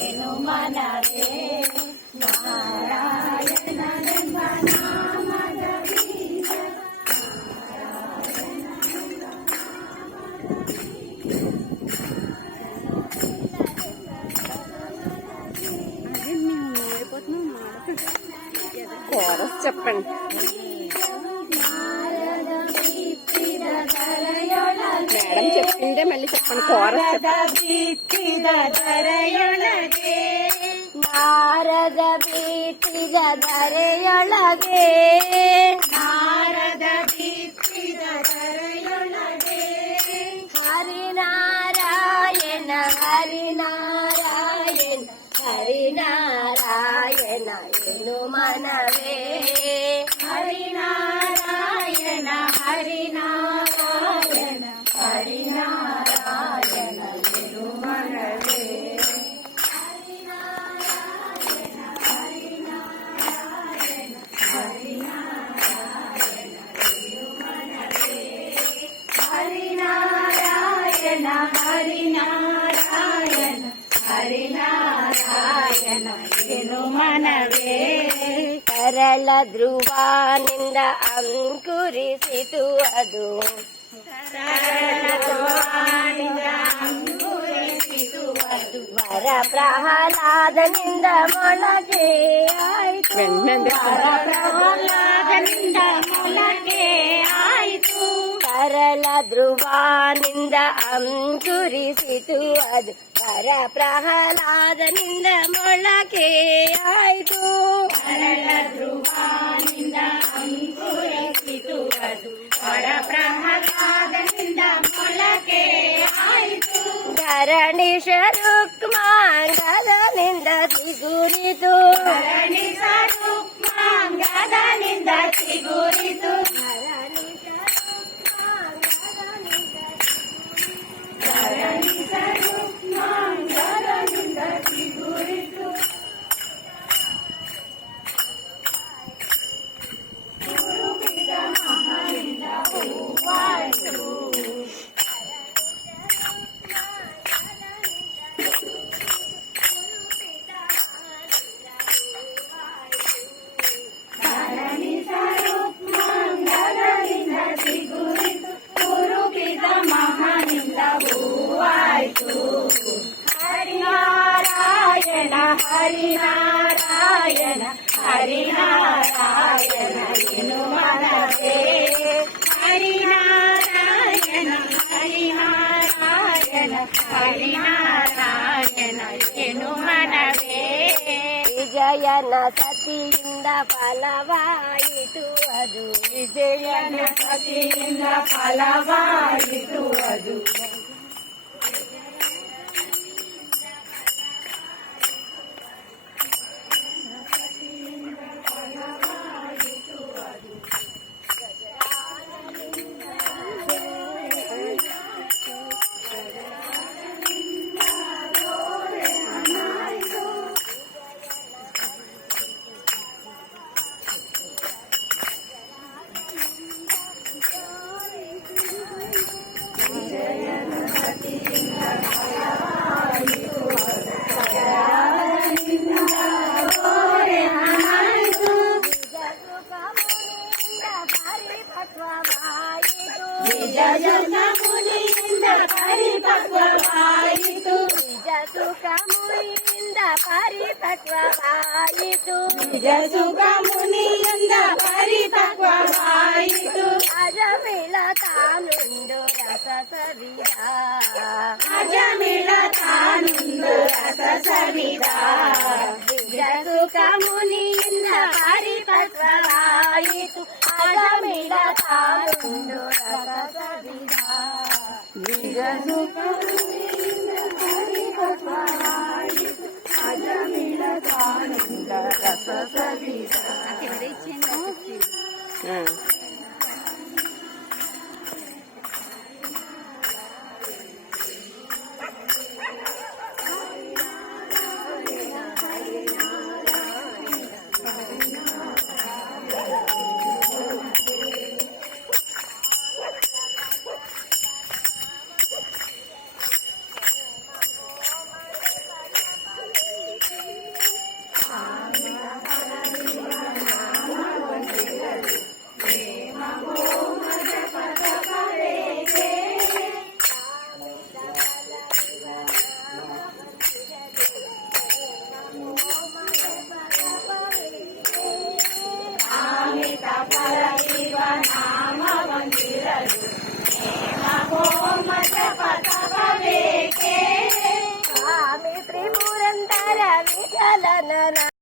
ಏನು ಮನವೇ ನಾರಾಯಣನೆಂಬ ನಾಮದ ಬೀಜ కోరస్ చెప్పండి. మేడం చెప్పిందే మళ్ళీ చెప్పండి. కోరస్ ಬೀಟ್ಟಿದ ಧರೆಯೊಳಗೆ ನಾರದ ಬೀಟ್ಟಿದ ಧರೆಯೊಳಗೆ ನಾರದ ಬೀಟ್ಟಿದ ಧರೆಯೊಳಗೆ ಹರಿನಾರಾಯಣ ಹರಿನಾರಾಯಣ ಹರಿನಾರಾಯಣ ಎನು ಮನವೇ ಹರಿನಾರಾಯಣ ಹರಿನಾರಾಯಣ ಹರಿನಾರಾಯಣ ಎನು ಮನವೇ ಹರಿನಾರಾಯಣ ಹರಿನಾರಾಯಣ ಹರಿನಾರಾಯಣ ಎನು ಮನವೇ ಹರಿನಾರಾಯಣ ಹರಿನಾರಾಯಣ ಹರಿನಾರಾಯಣ ಎನು ಮನವೇ ಕರಳ ಧ್ರುವನಿಂದ ಅಂಕುರಿಸಿತು ಅದು ವರ ಪ್ರಹ್ಲಾದನಿಂದ ಮೊಳಗೆ ಆಯಿತು ವರ ಪ್ರಹ್ಲಾದನಿಂದ ಮೊಳಗೆ ಆಯಿತು ಕರಳ ಧ್ರುವನಿಂದ ಅಂಕುರಿಸಿತು ಅದು ವರ ಪ್ರಹ್ಲಾದನಿಂದ ಮೊಳಗೆ ಆಯಿತು ಕರಳ ಧ್ರುವನಿಂದ ಅಂಕುರಿಸಿತು ಅದು ವರ ಪ್ರಹ್ಲಾದನಿಂದ ಮೊಳಗೆ ಆಯಿತು ಧರಣೀಶ ರುಕ್ಮಾಂಗದನಿಂದ ಸಿಗುರಿತು ಧರಣೀಶ ರುಕ್ಮಾಂಗದನಿಂದ ಸಿಗುರಿತು ಧರಣೀಶ ರುಕ್ಮಾಂಗದನಿಂದ ಸಿಗುರಿತು ಗುರುವಿದ ಮಹನಿಂದ ಹೂವಾಯಿತು ಹರಿನಾರಾಯಣ ಹರಿನಾರಾಯಣ ಹರಿನಾರಾಯಣ ಎನು ಮನವೇ ಹರಿನಾರಾಯಣ ಹರಿನಾರಾಯಣ ಹರಿನಾರಾಯಣ ಎನು ಮನವೇ ವಿಜಯನ ಸತಿಯಿಂದ ಫಲವಾಯಿತು ಅದು ವಿಜಯನ ಸತಿಯಿಂದ ಫಲವಾಯಿತು ಅದು ಮುನಿಯಿಂದ ಪರಿಪಕ್ವವಾಯಿತು ನಿಜ ಸುಖ ಮುನಿಯಿಂದ ಪರಿಪಕ್ವವಾಯಿತು ನಿಜ ಸುಖ ಮುನಿಯಿಂದ ಪರಿಪಕ್ವವಾಯಿತು ಅಜಮಿಳ ತಾನುಂಡು ರಸ ಸವಿದ ಅಜಮಿಳ ತಾನುಂಡು ರಸ ಸವಿದ ನಿಜ ಸುಖ ಮುನಿಯಿಂದ ಪರಿಪಕ್ವವಾಯಿತು ಅಜಮಿಳ ತಾನುಂಡು ರಸ ಸವಿದ ನಿಜ ಸುಖ ಮುನಿಯಿಂದ ಪರಿಪಕ್ವವಾಯಿತು ಅಜಮಿಳ ತಾನುಂಡು ರಸ ಸವಿದ లాలన